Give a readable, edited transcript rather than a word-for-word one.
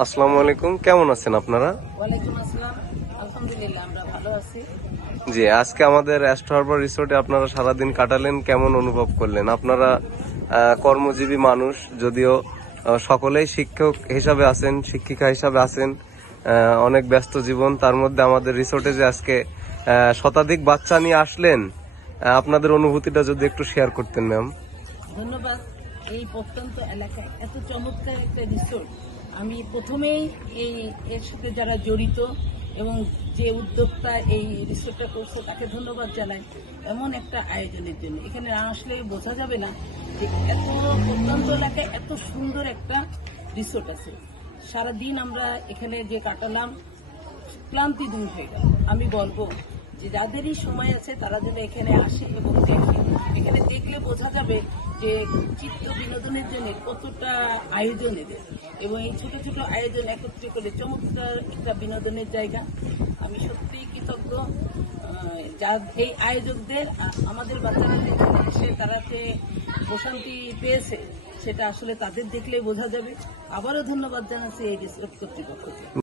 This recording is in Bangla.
আসসালামু আলাইকুম, কেমন আছেন আপনারা? ওয়ালাইকুম আসসালাম। আলহামদুলিল্লাহ, আমরা ভালো আছি। জি, আজকে আমাদের অ্যাস্ট্রো হারবার রিসোর্টে আপনারা সারাদিন কাটালেন, কেমন অনুভব করলেন? আপনারা কর্মজীবী মানুষ, যদিও সকলেই শিক্ষক হিসাবে আছেন, শিক্ষিকা হিসাবে আছেন, অনেক ব্যস্ত জীবন। তার মধ্যে আমাদের রিসোর্টে যে আজকে শতাধিক বাচ্চা নিয়ে আসলেন, আপনাদের অনুভূতিটা যদি একটু শেয়ার করতেন ম্যাম। ধন্যবাদ। এই প্রত্যন্ত এলাকায় এত চমৎকার একটা রিসোর্ট, আমি প্রথমেই এর সাথে যারা জড়িত এবং যে উদ্যোক্তা এই রিসোর্টটা করছে তাকে ধন্যবাদ জানাই এমন একটা আয়োজনের জন্য। এখানে না আসলে বোঝা যাবে না যে এত প্রত্যন্ত এলাকায় এত সুন্দর একটা রিসোর্ট আছে। সারাদিন আমরা এখানে যে কাটালাম, ক্লান্তি দূর হয়ে গেল। আমি বলবো যে যাদেরই সময় আছে তারা যেন এখানে আসে এবং দেখে। এখানে দেখলে বোঝা যাবে যে চিত্ত বিনোদনের জন্য কতটা আয়োজন এদের, এবং এই ছোট ছোট আয়োজন একত্রে করে চমৎকার একটা বিনোদনের জায়গা। আমি সত্যিই কৃতজ্ঞ যা এই আয়োজকদের। আমাদের বাচ্চারা যেখানে এসে তারাতে প্রশান্তি পেয়েছে, সেটা আসলে তাদের দেখলেই বোঝা যাবে। আবারও ধন্যবাদ জানাচ্ছি এই রিসোর্ট কর্তৃপক্ষকে।